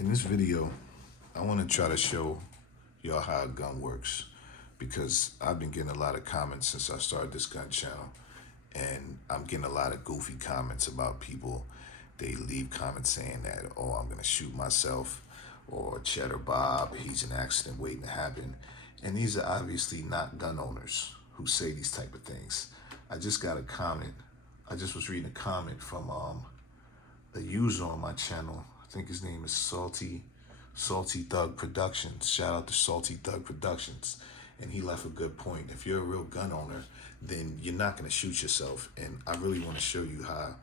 In this video, I want to try to show y'all how a gun works because I've been getting a lot of comments since I started this gun channel, and I'm getting a lot of goofy comments about people. They leave comments saying that, oh, I'm gonna shoot myself, or Cheddar Bob, he's an accident waiting to happen. And these are obviously not gun owners who say these type of things. I just got a comment. I just was reading a comment from a user on my channel. I think his name is Salty Thug Productions. Shout out to Salty Thug Productions. And he left a good point. If you're a real gun owner, then you're not gonna shoot yourself. And I really want to show you how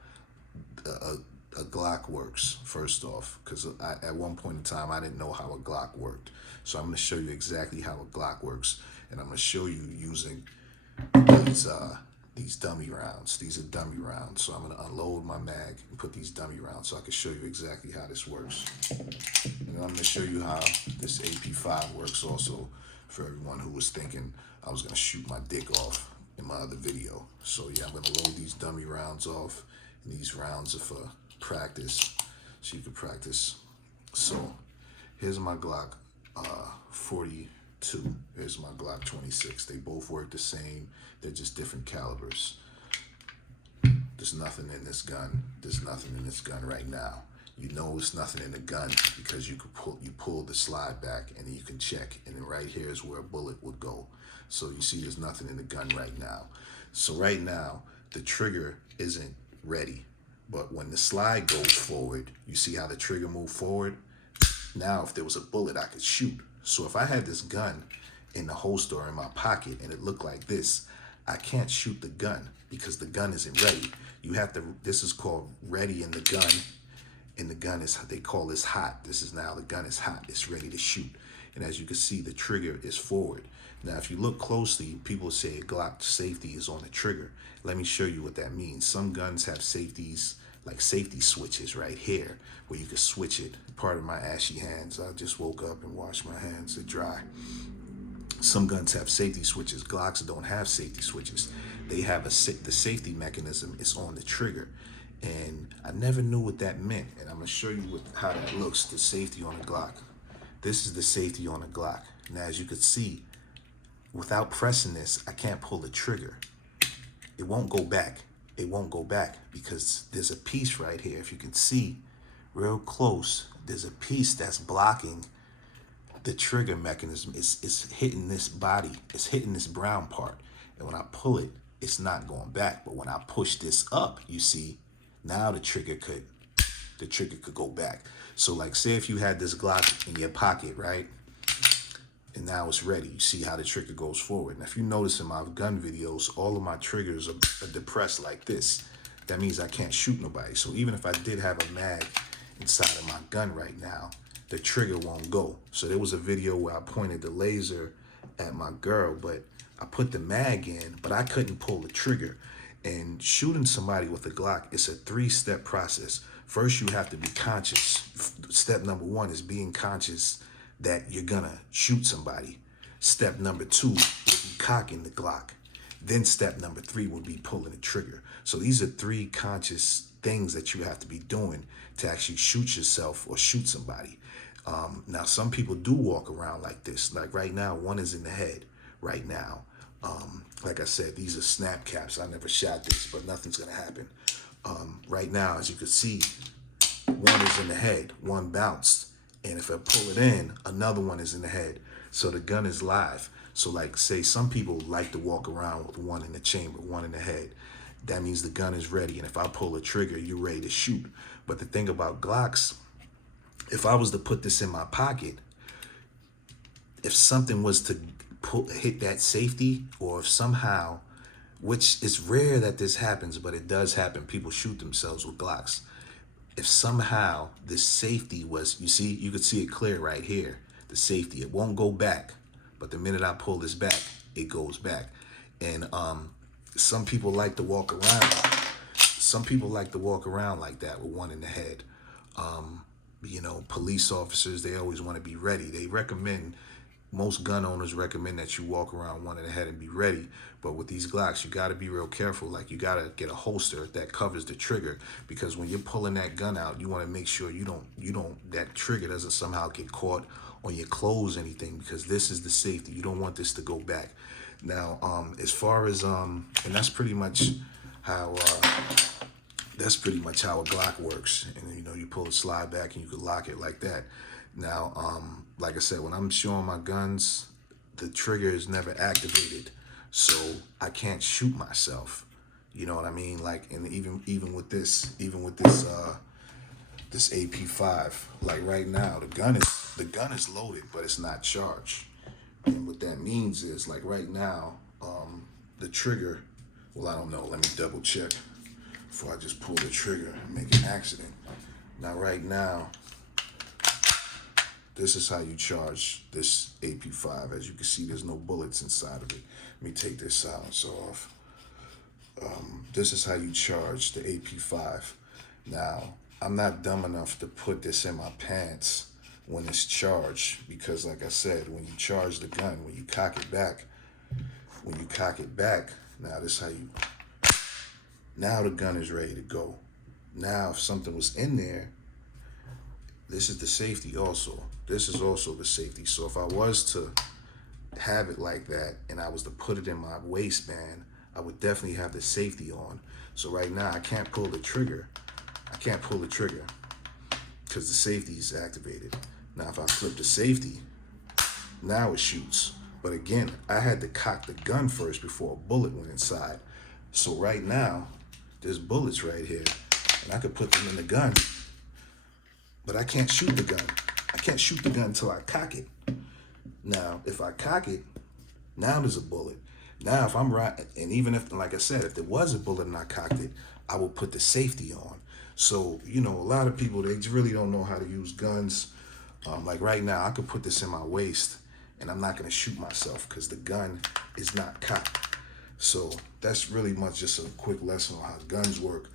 a Glock works, first off, because at one point in time I didn't know how a Glock worked. So I'm going to show you exactly how a Glock works, and I'm going to show you using these dummy rounds. These are dummy rounds, so I'm going to unload my mag and put these dummy rounds so I can show you exactly how this works. And then I'm going to show you how this AP5 works also, for everyone who was thinking I was going to shoot my dick off in my other video. So yeah, I'm going to load these dummy rounds off, and these rounds are for practice, so you can practice. So here's my Glock 42. Here's my Glock 26. They both work the same. They're just different calibers. There's nothing in this gun. There's nothing in this gun right now. You know it's nothing in the gun because you pull the slide back and then you can check, and then right here is where a bullet would go. So you see there's nothing in the gun right now. So right now the trigger isn't ready. But when the slide goes forward, you see how the trigger moved forward? Now, if there was a bullet, I could shoot. So if I had this gun in the holster or in my pocket and it looked like this, I can't shoot the gun because the gun isn't ready. You have to, this is called ready in the gun. And the gun is, they call this hot. This is now, the gun is hot. It's ready to shoot. And as you can see, the trigger is forward. Now, if you look closely, people say Glock safety is on the trigger. Let me show you what that means. Some guns have safeties, like safety switches right here, where you can switch it. Part of my ashy hands. I just woke up and washed my hands to dry. Some guns have safety switches. Glocks don't have safety switches. They have the safety mechanism is on the trigger. And I never knew what that meant. And I'm gonna show you how that looks, the safety on a Glock. This is the safety on a Glock. Now, as you can see, without pressing this, I can't pull the trigger. It won't go back. It won't go back because there's a piece right here. If you can see real close, there's a piece that's blocking the trigger mechanism. It's hitting this body. It's hitting this brown part. And when I pull it, it's not going back. But when I push this up, you see, now the trigger could go back. So like, say if you had this Glock in your pocket, right? And now it's ready. You see how the trigger goes forward. And if you notice in my gun videos, all of my triggers are depressed like this. That means I can't shoot nobody. So even if I did have a mag inside of my gun right now, the trigger won't go. So there was a video where I pointed the laser at my girl, but I put the mag in, but I couldn't pull the trigger. And shooting somebody with a Glock, it's a 3-step process. First, you have to be conscious. Step number 1 is being conscious that you're gonna shoot somebody. Step number 2 would be cocking the Glock. Then step number 3 would be pulling the trigger. So these are 3 conscious things that you have to be doing to actually shoot yourself or shoot somebody. Now, some people do walk around like this. Like right now, one is in the head right now. Like I said, these are snap caps. I never shot this, but nothing's gonna happen. Right now, as you can see, one is in the head, one bounced. And if I pull it in, another one is in the head. So the gun is live. So like, say some people like to walk around with one in the chamber, one in the head. That means the gun is ready. And if I pull a trigger, you're ready to shoot. But the thing about Glocks, if I was to put this in my pocket, if something was to hit that safety, or if somehow, which is rare that this happens, but it does happen, people shoot themselves with Glocks. If somehow this safety was, you see, you could see it clear right here, the safety, it won't go back. But the minute I pull this back, it goes back. And some people like to walk around. Some people like to walk around like that with one in the head. You know, police officers, they always want to be ready. They recommend most gun owners recommend that you walk around one in the head and be ready. But with these Glocks, you got to be real careful. Like, you got to get a holster that covers the trigger, because when you're pulling that gun out, you want to make sure that trigger doesn't somehow get caught on your clothes or anything, because this is the safety. You don't want this to go back. Now, as far as and that's pretty much how a Glock works. And you pull the slide back and you can lock it like that. Now, like I said, when I'm showing my guns, the trigger is never activated, so I can't shoot myself. You know what I mean? Like, and even with this this AP5, like right now, the gun is loaded, but it's not charged. And what that means is, like right now, the trigger, well, I don't know. Let me double check before I just pull the trigger and make an accident. Now, right now, this is how you charge this AP5. As you can see, there's no bullets inside of it. Let me take this silencer off. This is how you charge the AP5. Now, I'm not dumb enough to put this in my pants when it's charged, because like I said, when you charge the gun, when you cock it back, now this is how you, now the gun is ready to go. Now, if something was in there, this is the safety also. This is also the safety. So if I was to have it like that and I was to put it in my waistband, I would definitely have the safety on. So right now I can't pull the trigger. Because the safety is activated. Now if I flip the safety, now it shoots. But again, I had to cock the gun first before a bullet went inside. So right now, there's bullets right here, and I could put them in the gun, but I can't shoot the gun. I can't shoot the gun until I cock it. Now, if I cock it, now there's a bullet. Now, if I'm right, and even if, like I said, if there was a bullet and I cocked it, I would put the safety on. So, a lot of people, they really don't know how to use guns. Like right now, I could put this in my waist, and I'm not going to shoot myself because the gun is not cocked. So that's really much just a quick lesson on how guns work.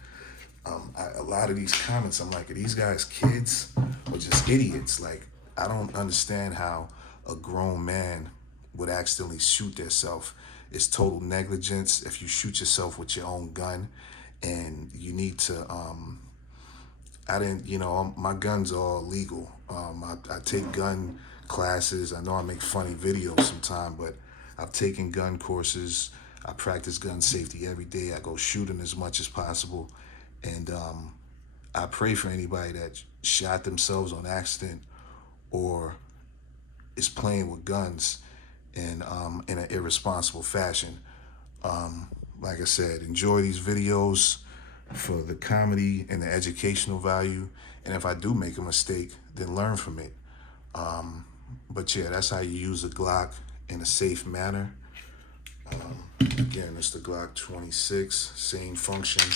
A lot of these comments, I'm like, are these guys kids or just idiots? Like, I don't understand how a grown man would accidentally shoot themselves. It's total negligence if you shoot yourself with your own gun, and you need to, my guns are all legal. I take gun classes. I know I make funny videos sometimes, but I've taken gun courses. I practice gun safety every day. I go shooting as much as possible. And I pray for anybody that shot themselves on accident or is playing with guns in an irresponsible fashion. Like I said, enjoy these videos for the comedy and the educational value. And if I do make a mistake, then learn from it. But yeah, that's how you use a Glock in a safe manner. Again, it's the Glock 26, same function,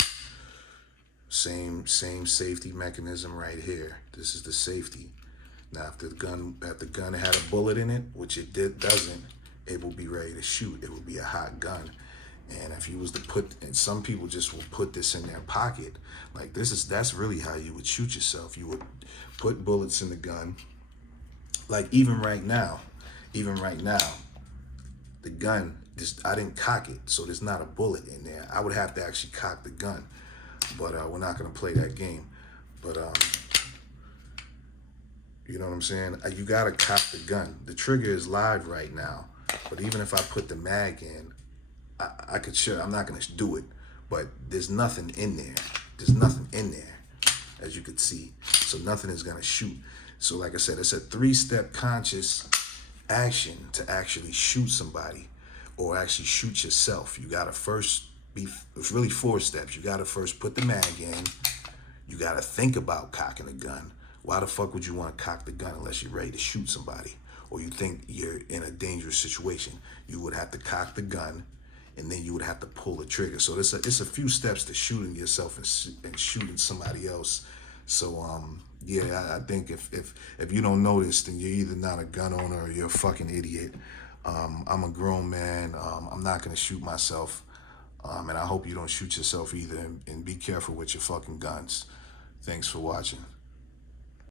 same safety mechanism right here. This is the safety. Now, if the gun had a bullet in it, which it doesn't, it will be ready to shoot. It will be a hot gun. And if you was to and some people just will put this in their pocket. Like that's really how you would shoot yourself. You would put bullets in the gun. Like even right now, the gun, I didn't cock it, so there's not a bullet in there. I would have to actually cock the gun, but we're not gonna play that game. But you know what I'm saying? You gotta cock the gun. The trigger is live right now, but even if I put the mag in, I could show. I'm not gonna do it, but there's nothing in there. There's nothing in there, as you could see. So nothing is gonna shoot. So like I said, it's a 3-step conscious action to actually shoot somebody or actually shoot yourself. You gotta first it's really 4 steps. You gotta first put the mag in. You gotta think about cocking a gun. Why the fuck would you want to cock the gun unless you're ready to shoot somebody or you think you're in a dangerous situation? You would have to cock the gun, and then you would have to pull the trigger. So it's a few steps to shooting yourself and shooting somebody else. So yeah, I think if you don't know this, then you're either not a gun owner or you're a fucking idiot. I'm a grown man. I'm not gonna shoot myself, and I hope you don't shoot yourself either. And be careful with your fucking guns. Thanks for watching.